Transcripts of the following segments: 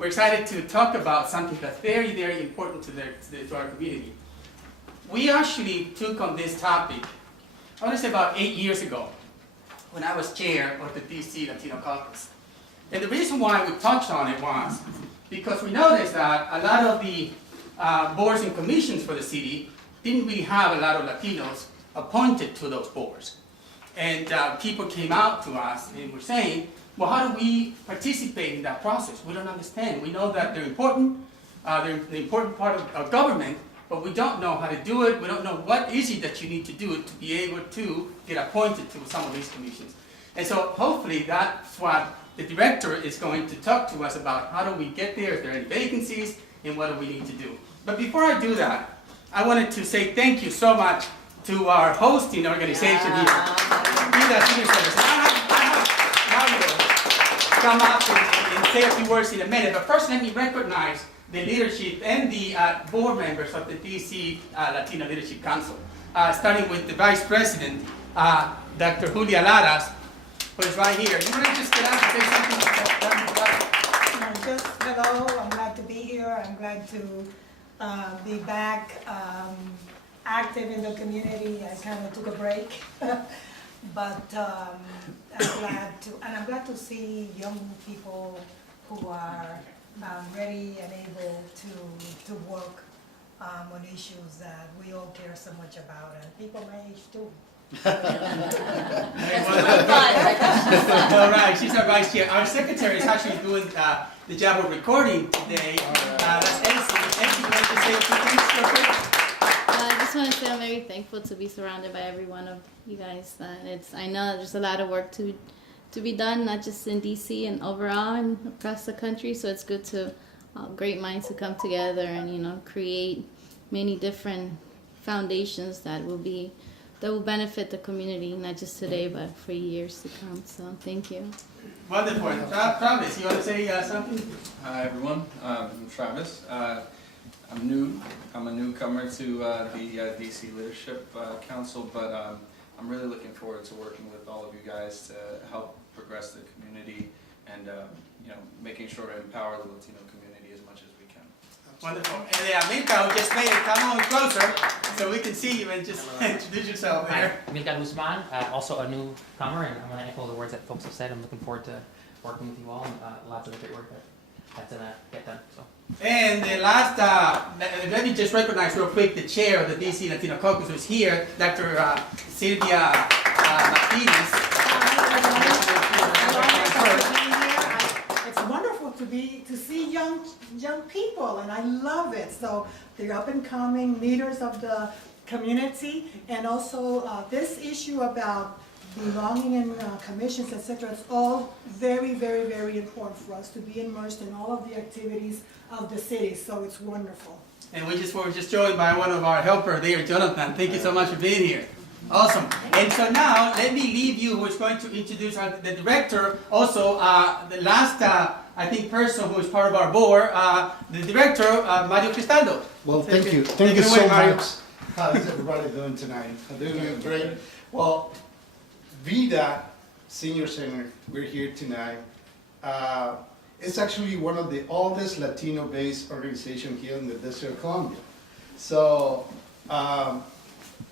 we're excited to talk about something that's very, very important to our community. We actually took on this topic, I want to say about 8 years ago, when I was chair of the DC Latino Caucus. And the reason why we touched on it was because we noticed that a lot of the boards and commissions for the city didn't really have a lot of Latinos appointed to those boards. And people came out to us and were saying, well, how do we participate in that process? We don't understand. We know that they're important. They're an important part of government, but we don't know how to do it. We don't know what is it that you need to do to be able to get appointed to some of these commissions. And so hopefully that's what the director is going to talk to us about. How do we get there? Is there any vacancies? And what do we need to do? But before I do that, I wanted to say thank you so much to our hosting organization here, Vida Senior Services. I will come up and say a few words in a minute, but first let me recognize the leadership and the board members of the DC Latino Leadership Council, starting with the Vice President, Dr. Julia Laras, who is right here. You want to just get out and say something about Just hello, I'm glad to be here. I'm glad to be back active in the community. I kind of took a break, but I'm glad to see young people who are ready and able to work on issues that we all care so much about, and people my age too. All right, she's our vice chair. Our secretary is actually doing the job of recording today. That's Ilsy. Ilsy, would like to say a few things real quick? I just want to say I'm very thankful to be surrounded by every one of you guys. I know there's a lot of work to be done, not just in DC and overall and across the country. So it's good to great minds to come together and create many different foundations that will benefit the community, not just today but for years to come. So thank you. Wonderful. Travis, you want to say something? Hi everyone, I'm Travis. I'm new. I'm a newcomer to the DC Leadership Council, but I'm really looking forward to working with all of you guys to help progress the community and making sure to empower the Latino community as much as we can. Wonderful. And Milka, who just made it, come on closer so we can see you and just introduce yourself there. Hi, Milka Guzman, also a newcomer, and I'm going to echo the words that folks have said. I'm looking forward to working with you all and lots of the great work that's going to get done. So. And the last, let me just recognize real quick the chair of the DC Latino Caucus who's here, Dr. Sylvia Martinez. It's wonderful to see young people, and I love it. So they're up and coming leaders of the community, and also this issue about belonging in commissions, etc. It's all very, very, very important for us to be immersed in all of the activities of the city. So it's wonderful. And we were just joined by one of our helpers there, Jonathan. Thank you so much for being here. Awesome. And so now, let me leave you who is going to introduce the director, also the last, I think, person who is part of our board, the director, Mario Cristaldo. Well, thank you. Thank you so much. How is everybody doing tonight? Doing great. Well, Vida Senior Center, we're here tonight. It's actually one of the oldest Latino-based organizations here in the District of Columbia. So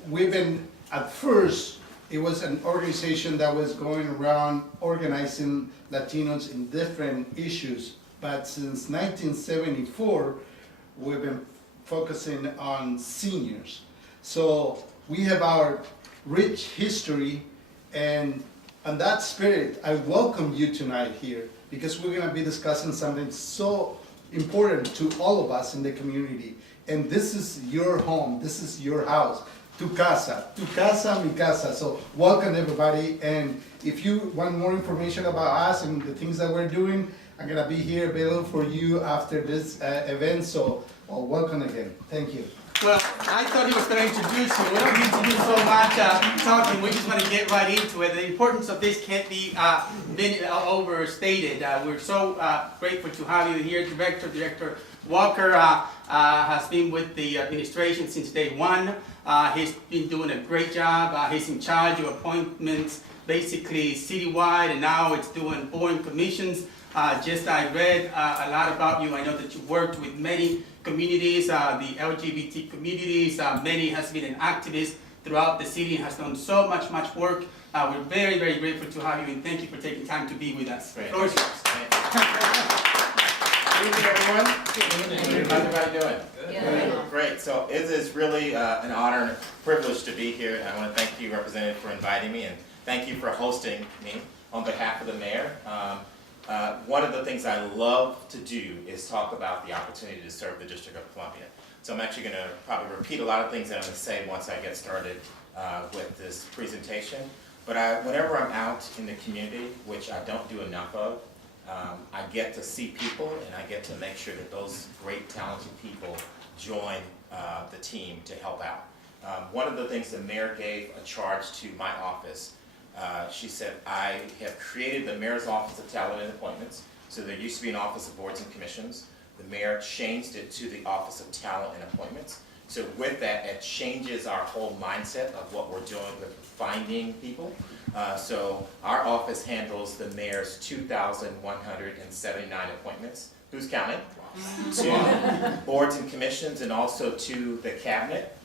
we've been, at first, it was an organization that was going around organizing Latinos in different issues. But since 1974, we've been focusing on seniors. So we have our rich history, and on that spirit, I welcome you tonight here because we're going to be discussing something so important to all of us in the community. And this is your home, this is your house. Tu casa, mi casa. So welcome everybody. And if you want more information about us and the things that we're doing, I'm going to be here available for you after this event. So welcome again. Thank you. Well, I thought he was going to introduce you. We don't need to do so much talking. We just want to get right into it. The importance of this can't be overstated. We're so grateful to have you here, Director Walker has been with the administration since day one. He's been doing a great job. He's in charge of appointments, basically citywide, and now it's doing board commissions. I read a lot about you. I know that you worked with many communities, the LGBT communities. Many has been an activist throughout the city and has done so much work. We're very, very grateful to have you, and thank you for taking time to be with us. Great. Floor is yours. Good evening, everyone. How's everybody doing? Yeah. Great. So it is really an honor and a privilege to be here. I want to thank you, Representative, for inviting me, and thank you for hosting me on behalf of the mayor. One of the things I love to do is talk about the opportunity to serve the District of Columbia. So I'm actually going to probably repeat a lot of things that I'm going to say once I get started with this presentation. But whenever I'm out in the community, which I don't do enough of, I get to see people and I get to make sure that those great talented people join the team to help out. One of the things the mayor gave a charge to my office, she said, I have created the Mayor's Office of Talent and Appointments. So there used to be an Office of Boards and Commissions. The mayor changed it to the Office of Talent and Appointments. So with that, it changes our whole mindset of what we're doing with finding people. So our office handles the mayor's 2,179 appointments. Who's counting? To boards and commissions and also to the cabinet.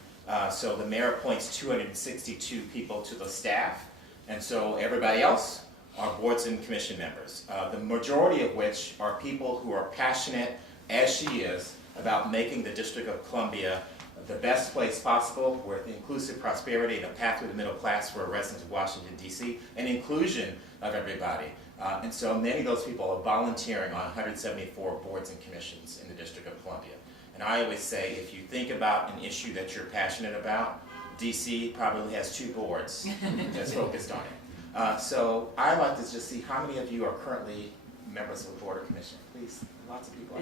So the mayor appoints 262 people to the staff. And so everybody else are boards and commission members. The majority of which are people who are passionate, as she is, about making the District of Columbia the best place possible with inclusive prosperity and a path to the middle class for residents of Washington, D.C., and inclusion of everybody. And so many of those people are volunteering on 174 boards and commissions in the District of Columbia. And I always say, if you think about an issue that you're passionate about, D.C. probably has 2 boards that's focused on it. So I'd like to just see how many of you are currently members of the Board or Commission. Please, lots of people.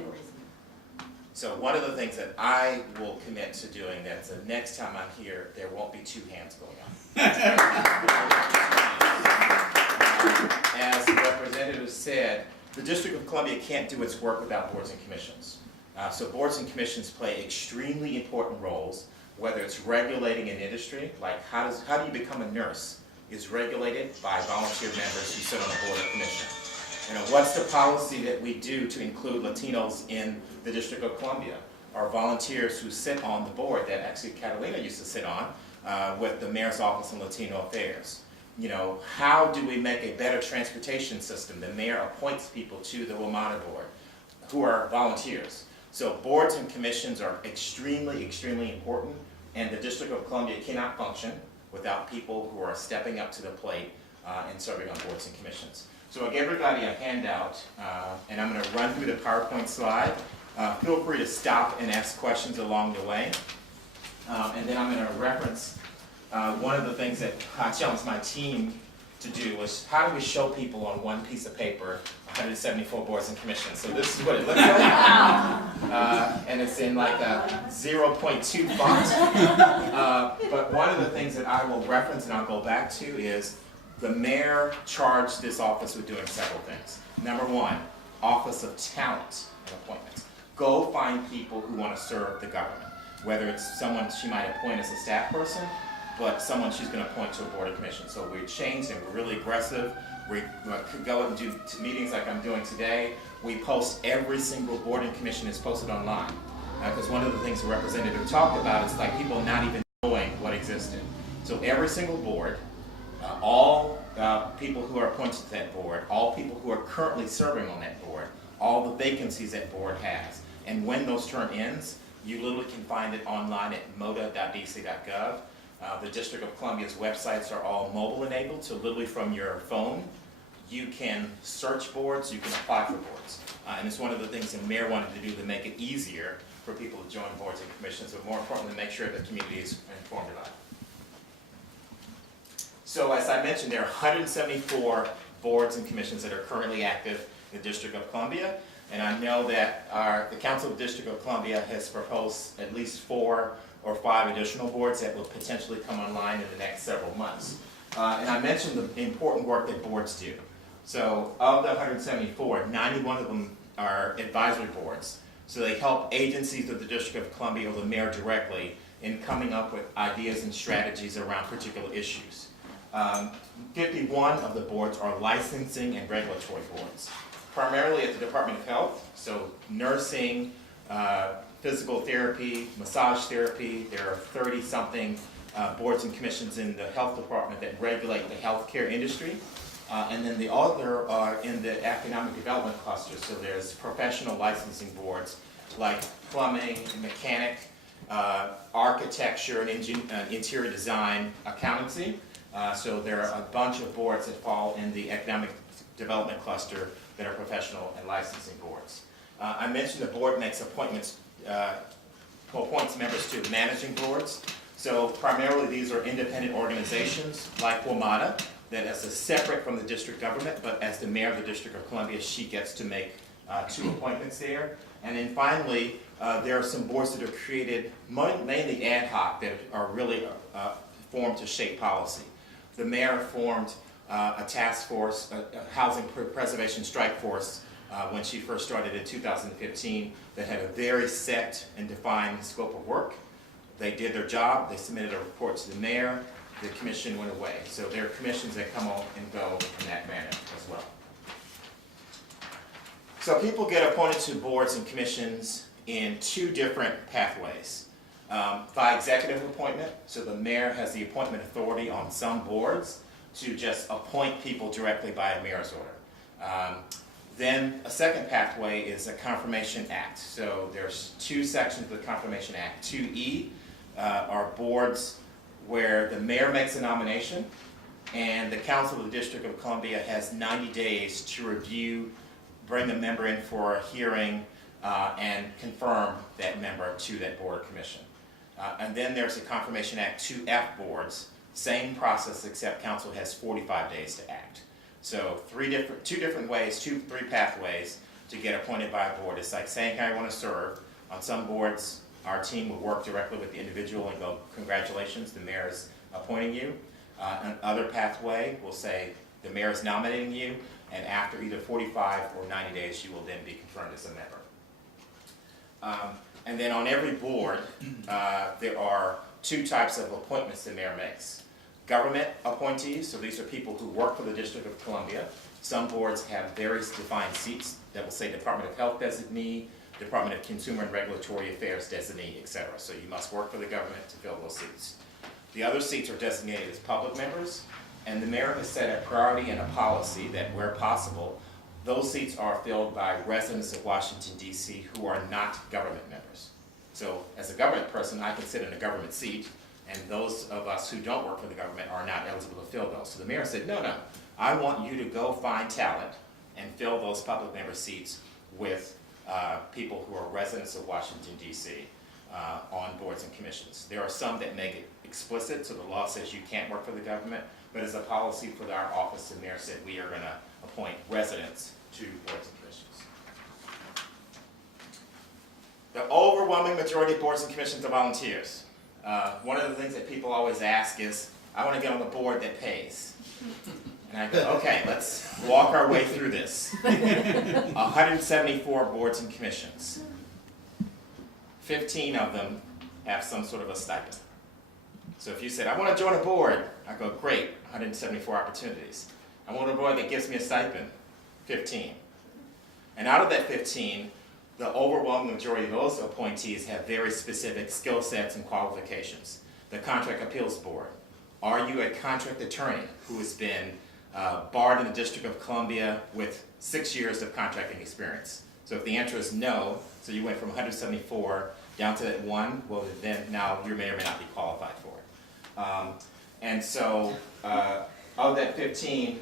So one of the things that I will commit to doing, that the next time I'm here, there won't be 2 hands going up. As the representative said, the District of Columbia can't do its work without boards and commissions. So boards and commissions play extremely important roles, whether it's regulating an industry, like how do you become a nurse, is regulated by volunteer members who sit on a board or commission. You know, what's the policy that we do to include Latinos in the District of Columbia? Our volunteers who sit on the board that actually Catalina used to sit on with the Mayor's Office on Latino Affairs. You know, how do we make a better transportation system? The mayor appoints people to the WMATA board who are volunteers. So boards and commissions are extremely, extremely important, and the District of Columbia cannot function without people who are stepping up to the plate and serving on boards and commissions. So I'll give everybody a handout, and I'm going to run through the PowerPoint slide. Feel free to stop and ask questions along the way. And then I'm going to reference one of the things that I challenged my team to do was how do we show people on one piece of paper 174 boards and commissions. So this is what it looks like. And it's in like a 0.2 font. But one of the things that I will reference and I'll go back to is the mayor charged this office with doing several things. Number 1, Office of Talent and Appointments. Go find people who want to serve the government, whether it's someone she might appoint as a staff person, but someone she's going to appoint to a board or commission. So we changed and we're really aggressive. We could go and do meetings like I'm doing today. We post every single board and commission is posted online. Because one of the things the representative talked about is like people not even knowing what existed. So every single board, all people who are appointed to that board, all people who are currently serving on that board, all the vacancies that board has. And when those term ends, you literally can find it online at mota.dc.gov. The District of Columbia's websites are all mobile enabled, so literally from your phone, you can search boards, you can apply for boards. And it's one of the things the mayor wanted to do to make it easier for people to join boards and commissions, but more importantly, make sure the community is informed about it. So as I mentioned, there are 174 boards and commissions that are currently active in the District of Columbia. And I know that the Council of the District of Columbia has proposed at least 4 or 5 additional boards that will potentially come online in the next several months. And I mentioned the important work that boards do. So of the 174, 91 of them are advisory boards. So they help agencies of the District of Columbia or the mayor directly in coming up with ideas and strategies around particular issues. 51 of the boards are licensing and regulatory boards. primarily at the Department of Health, so nursing, physical therapy, massage therapy. There are 30-something boards and commissions in the health department that regulate the healthcare industry. And then the other are in the economic development cluster. So there's professional licensing boards like plumbing, mechanic, architecture, and interior design, accountancy. So there are a bunch of boards that fall in the economic development cluster that are professional and licensing boards. I mentioned the board makes appointments, appoints members to managing boards. So primarily these are independent organizations like MOTA that is separate from the district government, but as the mayor of the District of Columbia, she gets to make 2 appointments there. And then finally, there are some boards that are created mainly ad hoc that are really formed to shape policy. The mayor formed a task force, a housing preservation strike force, when she first started in 2015 that had a very set and defined scope of work. They did their job, they submitted a report to the mayor, the commission went away. So there are commissions that come on and go in that manner as well. So people get appointed to boards and commissions in 2 different pathways. By executive appointment, so the mayor has the appointment authority on some boards to just appoint people directly by a mayor's order. Then a second pathway is a confirmation act. So there's 2 sections of the confirmation act. 2E are boards where the mayor makes a nomination and the council of the District of Columbia has 90 days to review, bring the member in for a hearing, and confirm that member to that board or commission. And then there's a Confirmation Act 2F boards, same process except council has 45 days to act. So 2 different ways, 3 pathways to get appointed by a board. It's like saying how you want to serve. On some boards, our team will work directly with the individual and go, congratulations, the mayor is appointing you. Another pathway will say the mayor is nominating you, and after either 45 or 90 days, you will then be confirmed as a member. And then on every board, there are 2 types of appointments the mayor makes. Government appointees, so these are people who work for the District of Columbia. Some boards have very defined seats that will say Department of Health designee, Department of Consumer and Regulatory Affairs designee, etc. So you must work for the government to fill those seats. The other seats are designated as public members, and the mayor has set a priority and a policy that where possible, those seats are filled by residents of Washington, D.C. who are not government members. So as a government person, I can sit in a government seat, and those of us who don't work for the government are not eligible to fill those. So the mayor said, no, I want you to go find talent and fill those public member seats with people who are residents of Washington, D.C. On boards and commissions. There are some that make it explicit, so the law says you can't work for the government, but as a policy for our office, the mayor said we are going to appoint residents to boards and commissions. The overwhelming majority of boards and commissions are volunteers. One of the things that people always ask is, I want to get on the board that pays. And I go, okay, let's walk our way through this. 174 boards and commissions. 15 of them have some sort of a stipend. So if you said, I want to join a board, I go, great, 174 opportunities. I want a board that gives me a stipend, 15. And out of that 15, the overwhelming majority of those appointees have very specific skill sets and qualifications. The Contract Appeals Board. Are you a contract attorney who has been barred in the District of Columbia with 6 years of contracting experience? So if the answer is no, so you went from 174 down to that 1, well then now you may or may not be qualified for it. And so of that 15,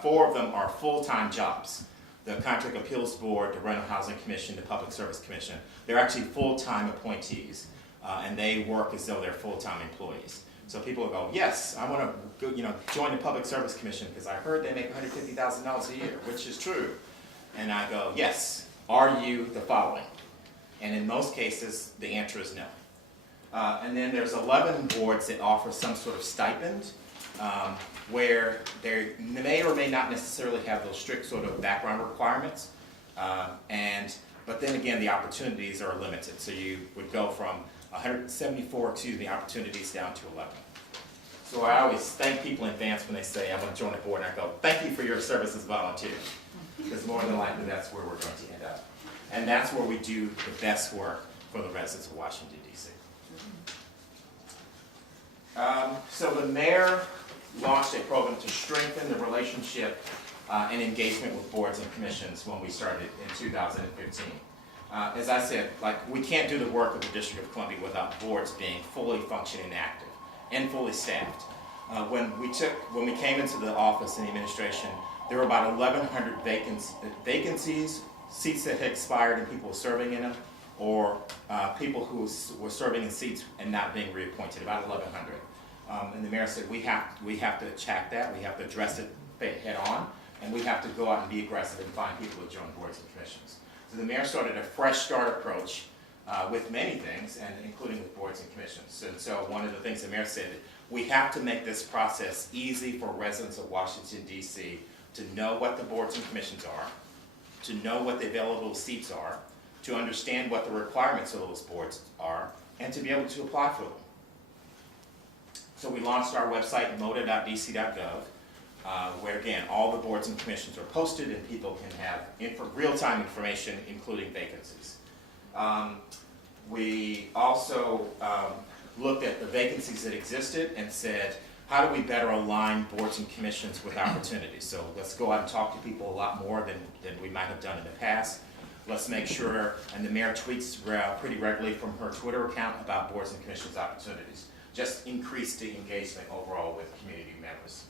4 of them are full-time jobs. The Contract Appeals Board, the Rental Housing Commission, the Public Service Commission, they're actually full-time appointees, and they work as though they're full-time employees. So people will go, yes, I want to go, join the Public Service Commission because I heard they make $150,000 a year, which is true. And I go, yes, are you the following? And in most cases, the answer is no. And then there's 11 boards that offer some sort of stipend, where they may or may not necessarily have those strict sort of background requirements, but then again the opportunities are limited. So you would go from 174 opportunities down to 11. So I always thank people in advance when they say I want to join a board, and I go, thank you for your service as a volunteer. because more than likely that's where we're going to end up. And that's where we do the best work for the residents of Washington, D.C. So the mayor launched a program to strengthen the relationship and engagement with boards and commissions when we started in 2015. As I said, we can't do the work of the District of Columbia without boards being fully functioning and active and fully staffed. When we came into the office and the administration, there were about 1,100 vacancies, seats that had expired and people were serving in them, or people who were serving in seats and not being reappointed, about 1,100. And the mayor said, we have to attack that, we have to address it head on, and we have to go out and be aggressive and find people to join boards and commissions. So the mayor started a fresh start approach with many things, and including with boards and commissions. And so one of the things the mayor said, we have to make this process easy for residents of Washington, D.C. to know what the boards and commissions are, to know what the available seats are, to understand what the requirements of those boards are, and to be able to apply for them. So we launched our website, mota.dc.gov, where again, all the boards and commissions are posted and people can have real-time information, including vacancies. We also looked at the vacancies that existed and said, how do we better align boards and commissions with opportunities? So let's go out and talk to people a lot more than we might have done in the past. Let's make sure, and the mayor tweets pretty regularly from her Twitter account about boards and commissions opportunities. Just increase the engagement overall with community members.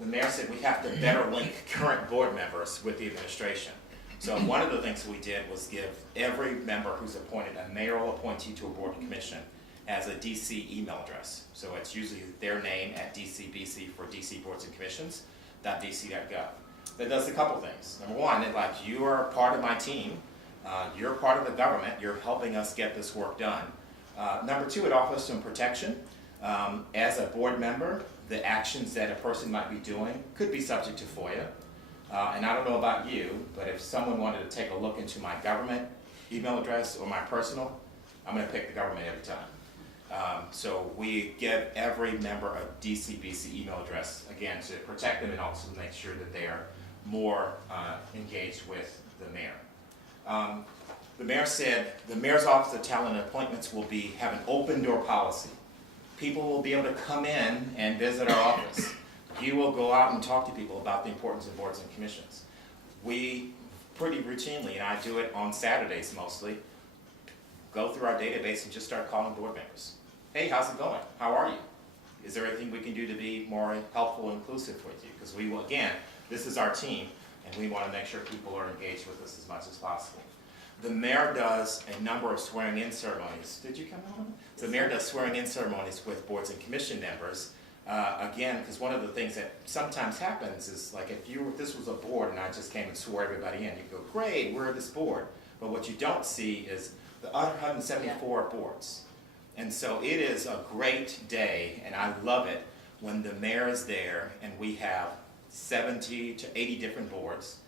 The mayor said we have to better link current board members with the administration. So one of the things we did was give every member who's appointed a mayoral appointee to a board or commission as a DC email address. So it's usually their name at DCBC for DC Boards and Commissions, .dc.gov. That does a couple things. Number one, you are part of my team, you're part of the government, you're helping us get this work done. Number two, it offers some protection. As a board member, the actions that a person might be doing could be subject to FOIA. And I don't know about you, but if someone wanted to take a look into my government email address or my personal, I'm going to pick the government every time. So we give every member a DCBC email address, again, to protect them and also make sure that they are more engaged with the mayor. The mayor said the mayor's office of talent and appointments will have an open door policy. People will be able to come in and visit our office. You will go out and talk to people about the importance of boards and commissions. We pretty routinely, and I do it on Saturdays mostly, go through our database and just start calling board members. Hey, how's it going? How are you? Is there anything we can do to be more helpful and inclusive with you? Because we will, again, this is our team, and we want to make sure people are engaged with us as much as possible. The mayor does a number of swearing-in ceremonies. Did you come out? The mayor does swearing-in ceremonies with boards and commission members. Again, because one of the things that sometimes happens is, if this was a board and I just came and swore everybody in, you'd go, great, we're this board. But what you don't see is the other 174 boards. And so it is a great day, and I love it when the mayor is there and we have 70 to 80 different boards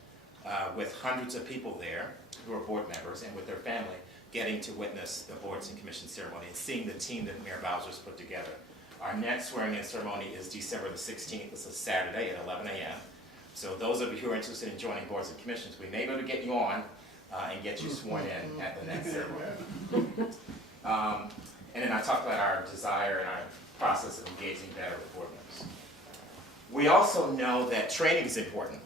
with hundreds of people there who are board members and with their family getting to witness the boards and commission ceremony and seeing the team that Mayor Bowser's put together. Our next swearing-in ceremony is December the 16th. It's a Saturday at 11 a.m. So those of you who are interested in joining boards and commissions, we may be able to get you on and get you sworn in at the next ceremony. And then I talked about our desire and our process of engaging better with board members. We also know that training is important.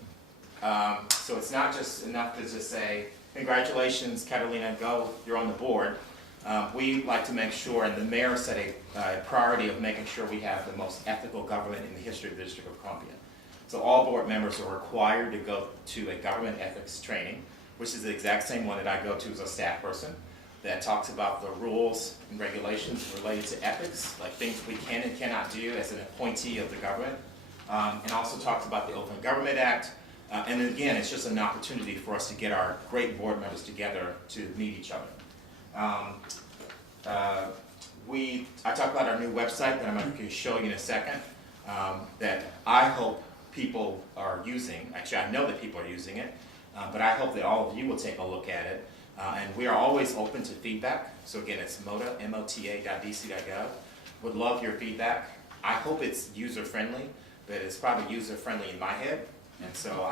So it's not just enough to just say, congratulations, Catalina, go, you're on the board. We like to make sure, and the mayor set a priority of making sure we have the most ethical government in the history of the District of Columbia. So all board members are required to go to a government ethics training, which is the exact same one that I go to as a staff person, that talks about the rules and regulations related to ethics, like things we can and cannot do as an appointee of the government, and also talks about the Open Government Act. And again, it's just an opportunity for us to get our great board members together to meet each other. I talked about our new website that I'm going to show you in a second, that I hope people are using. Actually, I know that people are using it, but I hope that all of you will take a look at it. And we are always open to feedback. So again, it's MOTA, MOTA.dc.gov. Would love your feedback. I hope it's user-friendly, but it's probably user-friendly in my head. And so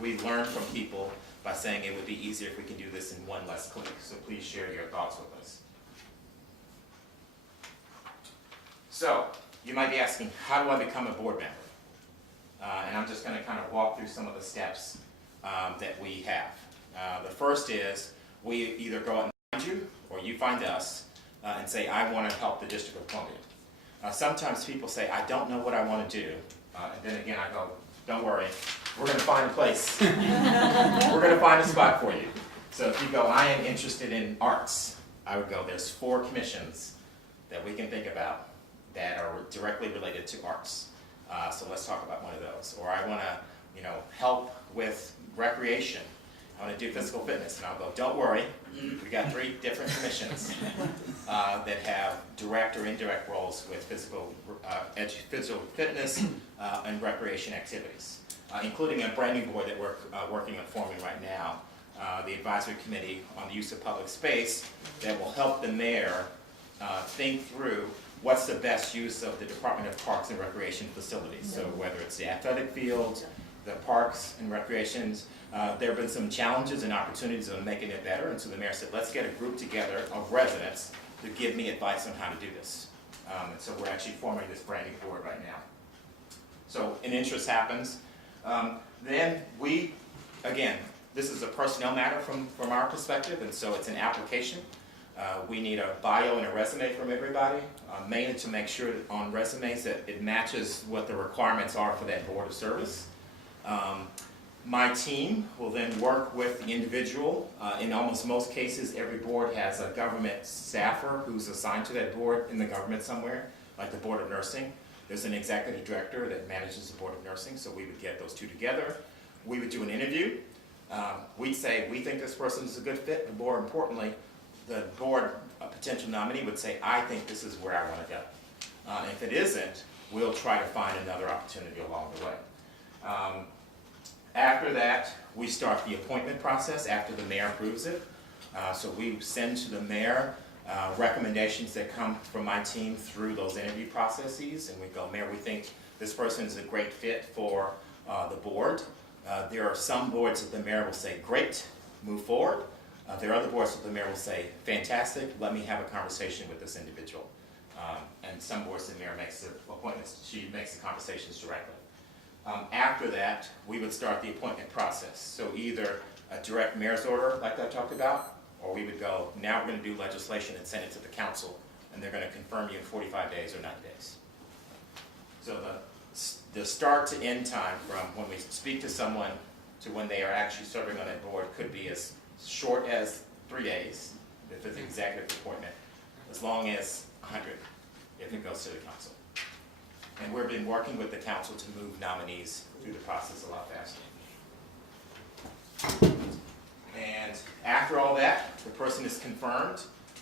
we learned from people by saying it would be easier if we could do this in one less click. So please share your thoughts with us. So you might be asking, how do I become a board member? And I'm just going to kind of walk through some of the steps that we have. The first is we either go out and find you, or you find us, and say, I want to help the District of Columbia. Sometimes people say, I don't know what I want to do. And then again, I go, don't worry, we're going to find a place. We're going to find a spot for you. So if you go, I am interested in arts, I would go, there's 4 commissions that we can think about that are directly related to arts. So let's talk about one of those. Or I want to, help with recreation. I want to do physical fitness, and I'll go, don't worry, we got 3 different commissions that have direct or indirect roles with physical fitness and recreation activities, including a brand new board that we're working on forming right now, the Advisory Committee on the Use of Public Space, that will help the mayor think through what's the best use of the Department of Parks and Recreation facilities. So whether it's the athletic fields, the parks and recreations, there have been some challenges and opportunities on making it better, and so the mayor said, let's get a group together of residents to give me advice on how to do this. And so we're actually forming this brand new board right now. So an interest happens. Then we, again, this is a personnel matter from our perspective, and so it's an application. We need a bio and a resume from everybody, mainly to make sure that on resumes that it matches what the requirements are for that board of service. My team will then work with the individual. In almost most cases, every board has a government staffer who's assigned to that board in the government somewhere, like the Board of Nursing. There's an executive director that manages the Board of Nursing, so we would get those 2 together. We would do an interview. We'd say, we think this person is a good fit, and more importantly, the board, a potential nominee, would say, I think this is where I want to go. And if it isn't, we'll try to find another opportunity along the way. After that, we start the appointment process after the mayor approves it. So we send to the mayor recommendations that come from my team through those interview processes, and we go, Mayor, we think this person is a great fit for the board. There are some boards that the mayor will say, great, move forward. There are other boards that the mayor will say, fantastic, let me have a conversation with this individual. And some boards the mayor makes the appointments, she makes the conversations directly. After that, we would start the appointment process. So either a direct mayor's order, like I talked about, or we would go, now we're going to do legislation and send it to the council, and they're going to confirm you in 45 days or 90 days. So the start to end time from when we speak to someone to when they are actually serving on that board could be as short as 3 days, if it's an executive appointment, as long as 100 if it goes to the council. And we've been working with the council to move nominees through the process a lot faster. And after all that, the person is confirmed,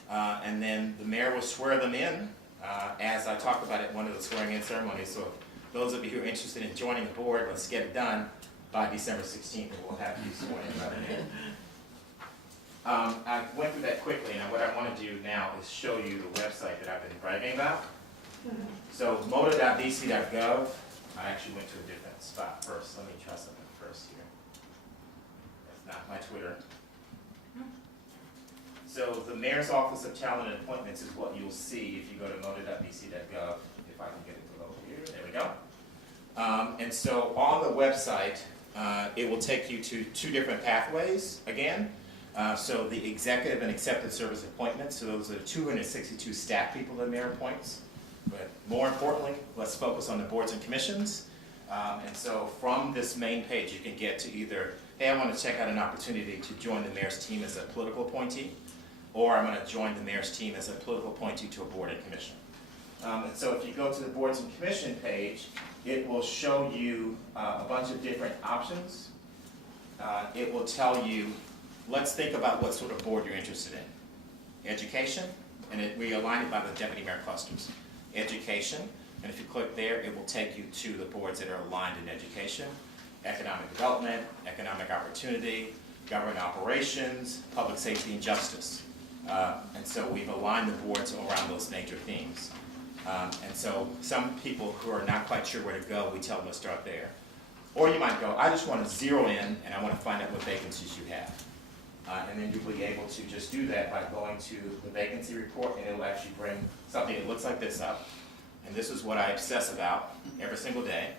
and then the mayor will swear them in, as I talked about at one of the swearing-in ceremonies. So those of you who are interested in joining the board, let's get it done by December 16th, and we'll have you sworn in by then. I went through that quickly, and what I want to do now is show you the website that I've been bragging about. So mota.dc.gov, I actually went to a different spot first. Let me try something first here. That's not my Twitter. So the Mayor's Office of Talent and Appointments is what you'll see if you go to mota.dc.gov. If I can get it below here, there we go. And so on the website, it will take you to 2 different pathways again. So the executive and accepted service appointments, so those are 262 staff people that the mayor appoints. But more importantly, let's focus on the boards and commissions. And so from this main page, you can get to either, hey, I want to check out an opportunity to join the mayor's team as a political appointee, or I'm going to join the mayor's team as a political appointee to a board and commission. And so if you go to the boards and commission page, it will show you a bunch of different options. It will tell you, let's think about what sort of board you're interested in. Education, and we align it by the deputy mayor clusters. Education, and if you click there, it will take you to the boards that are aligned in education, economic development, economic opportunity, government operations, public safety, and justice. And so we've aligned the boards around those major themes. And so some people who are not quite sure where to go, we tell them to start there. Or you might go, I just want to zero in and I want to find out what vacancies you have. And then you'll be able to just do that by going to the vacancy report, and it'll actually bring something that looks like this up. And this is what I obsess about every single day.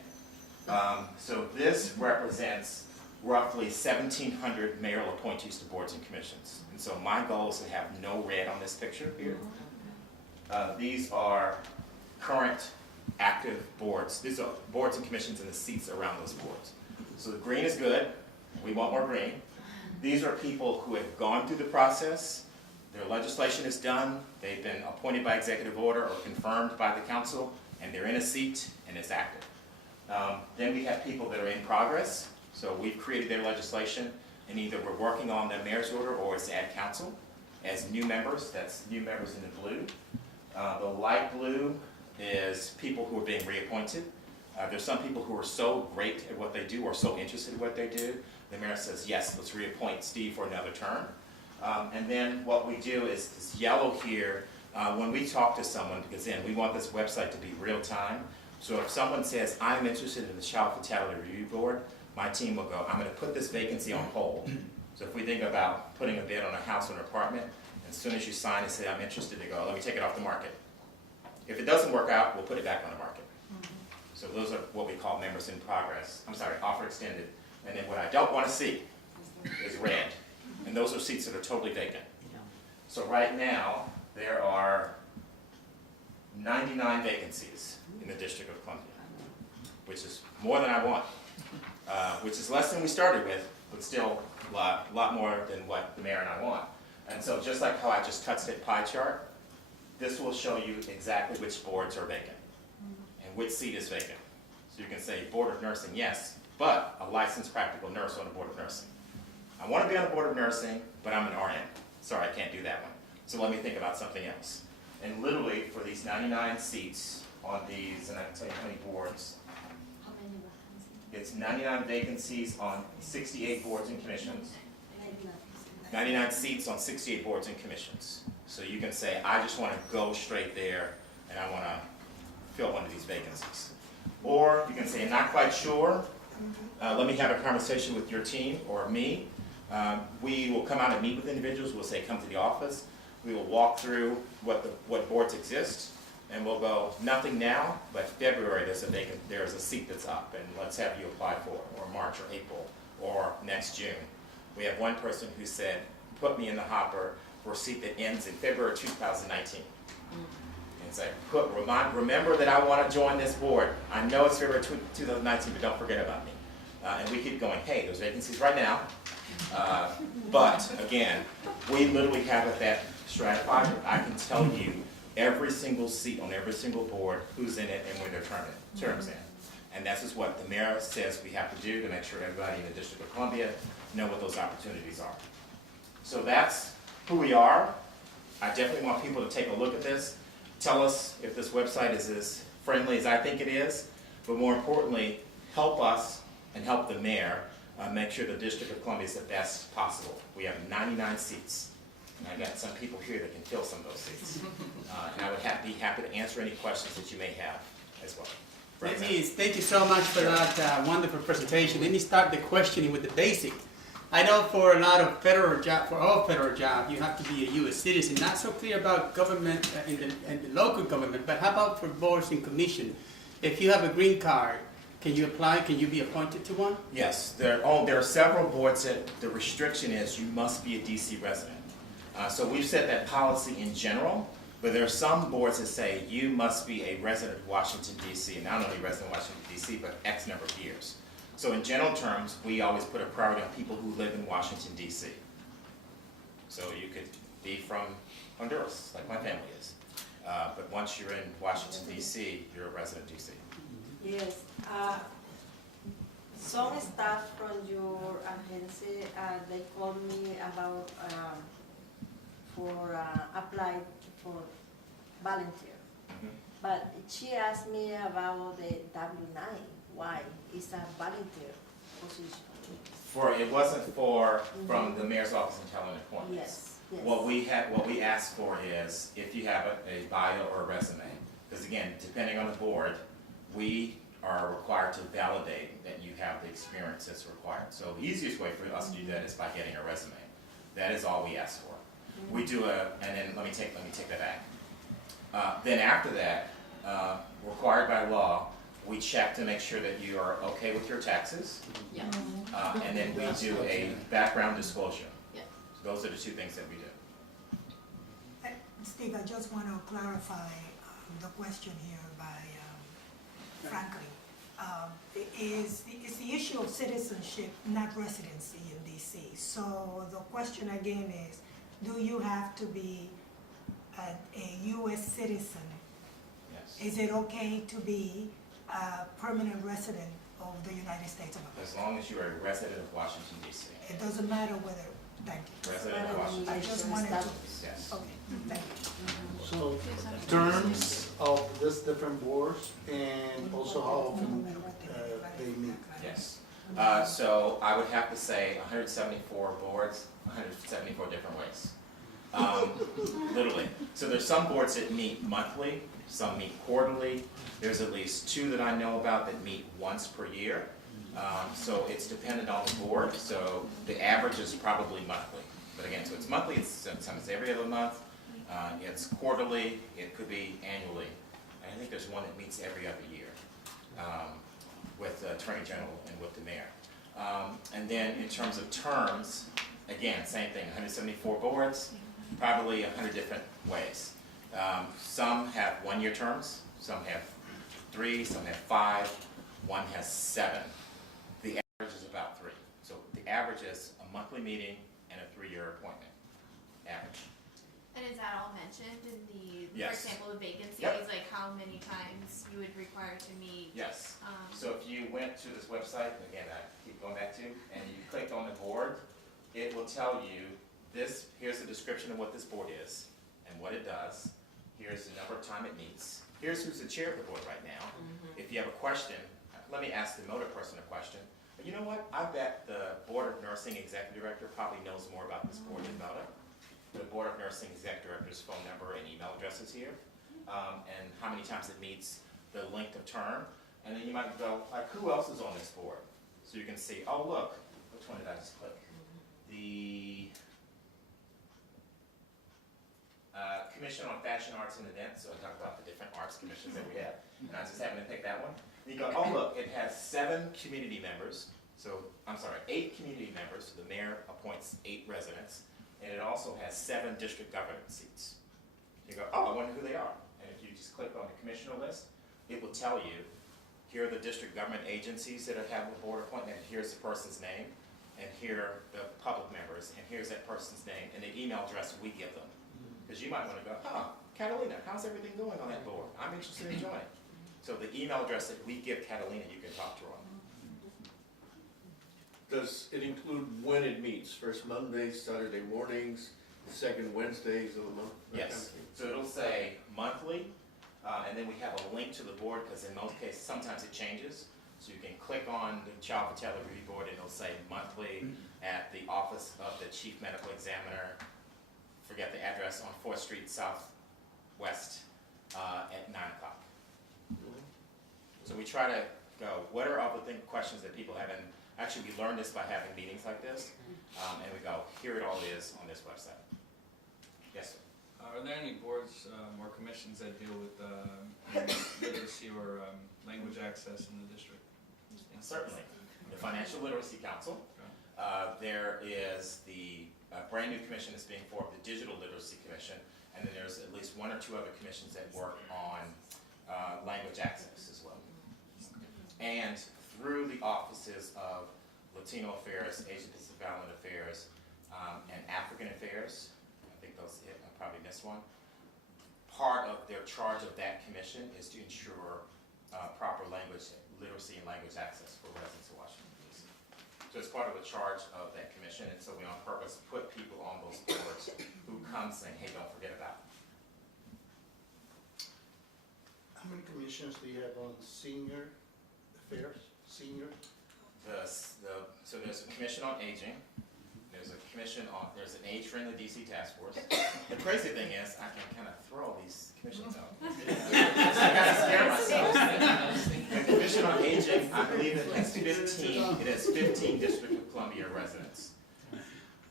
So this represents roughly 1,700 mayoral appointees to boards and commissions. And so my goal is to have no red on this picture here. These are current active boards. These are boards and commissions and the seats around those boards. So the green is good. We want more green. These are people who have gone through the process. Their legislation is done. They've been appointed by executive order or confirmed by the council, and they're in a seat and it's active. Then we have people that are in progress. So we've created their legislation, and either we're working on the mayor's order or it's at council as new members. That's new members in the blue. The light blue is people who are being reappointed. There's some people who are so great at what they do or so interested in what they do, the mayor says, yes, let's reappoint Steve for another term. And then what we do is this yellow here, when we talk to someone, because then we want this website to be real time. So if someone says, I'm interested in the Child Fatality Review Board, my team will go, I'm going to put this vacancy on hold. So if we think about putting a bid on a house or an apartment, as soon as you sign and say, I'm interested, they go, let me take it off the market. If it doesn't work out, we'll put it back on the market. So those are what we call members in progress. I'm sorry, offer extended. And then what I don't want to see is red. And those are seats that are totally vacant. So right now, there are 99 vacancies in the District of Columbia, which is more than I want, which is less than we started with, but still a lot more than what the mayor and I want. And so just like how I just touched that pie chart, this will show you exactly which boards are vacant and which seat is vacant. So you can say Board of Nursing, yes, but a licensed practical nurse on the Board of Nursing. I want to be on the Board of Nursing, but I'm an RN. Sorry, I can't do that one. So let me think about something else. And literally, for these 99 seats on these, and I can tell you how many boards, How many vacancies? it's 99 vacancies on 68 boards and commissions. 99 seats on 68 boards and commissions. So you can say, I just want to go straight there, and I want to fill one of these vacancies. Or you can say, I'm not quite sure. Let me have a conversation with your team or me. We will come out and meet with individuals. We'll say, come to the office. We will walk through what boards exist, and we'll go, nothing now, but February there's a seat that's up, and let's have you apply for it, or March or April, or next June. We have one person who said, put me in the hopper for a seat that ends in February 2019. And say, remember that I want to join this board. I know it's February 2019, but don't forget about me. And we keep going, hey, there's vacancies right now. But again, we literally have it that stratified. I can tell you every single seat on every single board, who's in it, and when their term's in. And that's just what the mayor says we have to do to make sure everybody in the District of Columbia know what those opportunities are. So that's who we are. I definitely want people to take a look at this. Tell us if this website is as friendly as I think it is, but more importantly, help us and help the mayor make sure the District of Columbia is the best possible. We have 99 seats. And I got some people here that can fill some of those seats. And I would be happy to answer any questions that you may have as well. Thank you so much for that wonderful presentation. Let me start the questioning with the basic. I know for a lot of federal job, for all federal jobs, you have to be a U.S. citizen. Not so clear about government and the local government, but how about for boards and commission? If you have a green card, can you apply? Can you be appointed to one? Yes, there are several boards that the restriction is you must be a D.C. resident. So we've set that policy in general, but there are some boards that say you must be a resident of Washington, D.C., and not only resident of Washington, D.C., but X number of years. So in general terms, we always put a priority on people who live in Washington, D.C. So you could be from Honduras, like my family is. But once you're in Washington, D.C., you're a resident of D.C. Yes. Some staff from your agency, they called me about apply for volunteer. But she asked me about the W-9. Why? It's a volunteer position. It wasn't from the mayor's office in talent appointments. Yes, yes. What we ask for is if you have a bio or a resume, because again, depending on the board, we are required to validate that you have the experience that's required. So the easiest way for us to do that is by getting a resume. That is all we ask for. We do and then let me take that back. Then after that, required by law, we check to make sure that you are okay with your taxes. Yeah. And then we do a background disclosure. Yeah. So those are the two things that we do. Steve, I just want to clarify the question here by Franklin. Is the issue of citizenship, not residency in DC. So the question again is, do you have to be a U.S. citizen? Yes. Is it okay to be a permanent resident of the United States of America? As long as you are a resident of Washington, D.C. It doesn't matter whether, thank you. Resident of Washington. I just wanted to, Yes. okay, thank you. So, terms of these different boards and also how often they meet. Yes. So I would have to say 174 boards, 174 different ways. Literally. So there's some boards that meet monthly, some meet quarterly. There's at least 2 that I know about that meet once per year. So it's dependent on the board. So the average is probably monthly. But again, so it's monthly, it's sometimes every other month. It's quarterly, it could be annually. And I think there's one that meets every other year with the Attorney General and with the Mayor. And then in terms of terms, again, same thing, 174 boards, probably 100 different ways. Some have 1-year terms, some have 3, some have 5, one has 7. The average is about 3. So the average is a monthly meeting and a 3-year appointment, average. And is that all mentioned in the, Yes. for example, the vacancies, Yep. like how many times you would require to meet? Yes. So if you went to this website, again, I keep going back to, and you clicked on the board, it will tell you this, here's the description of what this board is and what it does. Here's the number of time it meets. Here's who's the chair of the board right now. If you have a question, let me ask the MOTA person a question. But you know what? I bet the Board of Nursing Executive Director probably knows more about this board than MOTA. The Board of Nursing Executive Director's phone number and email address is here, and how many times it meets, the length of term, and then you might go, like, who else is on this board? So you can see, oh, look, which one did I just click? The Commission on Fashion Arts and Events, so I talk about the different arts commissions that we have, and I just happened to pick that one. And you go, oh, look, it has 7 community members, so, I'm sorry, 8 community members, so the mayor appoints 8 residents, and it also has 7 district government seats. You go, oh, I wonder who they are. And if you just click on the commissioner list, it will tell you, here are the district government agencies that have a board appointment, and here's the person's name, and here are the public members, and here's that person's name, and the email address we give them. Because you might want to go, Catalina, how's everything going on that board? I'm interested in joining. So the email address that we give Catalina, you can talk to her on. Does it include when it meets? First Mondays, Saturday mornings, second Wednesdays of the month? that kind of Yes, thing? so it'll say monthly, and then we have a link to the board, because in most cases, sometimes it changes. So you can click on the Child Fertility Review Board, and it'll say monthly at the Office of the Chief Medical Examiner, forget the address, on 4th Street Southwest at 9 o'clock. So we try to go, what are all the questions that people have? And actually, we learned this by having meetings like this, and we go, here it all is on this website. Yes, sir. Are there any boards or commissions that deal with literacy or language access in the district? Certainly. The Financial Literacy Council. There is the brand new commission that's being formed, the Digital Literacy Commission, and then there's at least 1 or 2 other commissions that work on language access as well. And through the offices of Latino Affairs, Asian Pacific Island Affairs, and African Affairs, I think those, I probably missed one, part of their charge of that commission is to ensure proper language literacy and language access for residents of Washington, D.C. So it's part of the charge of that commission, and so we on purpose put people on those boards who come saying, hey, don't forget about it. How many commissions do you have on senior affairs, senior? So there's a commission on aging, there's a commission on, there's an age-friendly DC task force. The crazy thing is, I can kind of throw all these commissions out. I gotta scare myself. The Commission on Aging, I believe it has 15 District of Columbia residents.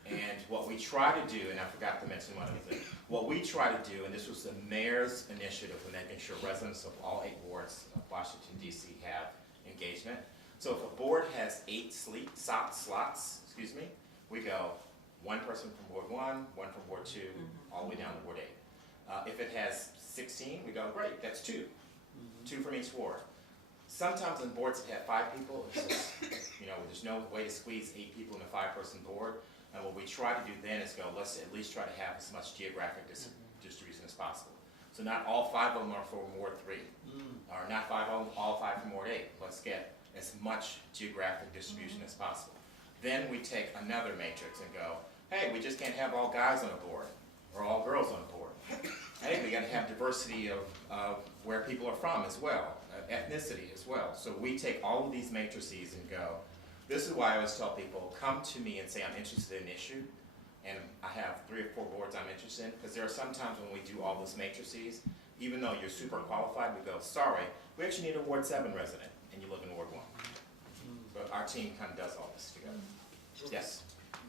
And what we try to do, and I forgot to mention one other thing, what we try to do, and this was the mayor's initiative of making sure residents of all 8 wards of Washington DC have engagement. So if a board has 8 slots, we go 1 person from Ward 1, 1 from Ward 2, all the way down to Ward 8. If it has 16, we go, great, that's 2. 2 from each ward. Sometimes in boards that have 5 people, it's just, there's no way to squeeze 8 people in a 5-person board. And what we try to do then is go, let's at least try to have as much geographic distribution as possible. So not all 5 of them are from Ward 3, or not all 5 from Ward 8. Let's get as much geographic distribution as possible. Then we take another matrix and go, hey, we just can't have all guys on a board, or all girls on a board. Hey, we got to have diversity of where people are from as well, ethnicity as well. So we take all of these matrices and go, this is why I always tell people, come to me and say I'm interested in an issue, and I have 3 or 4 boards I'm interested in, because there are some times when we do all those matrices, even though you're super qualified, we go, sorry, we actually need a Ward 7 resident, and you live in Ward 1. But our team kind of does all this together. Yes?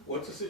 What's the situation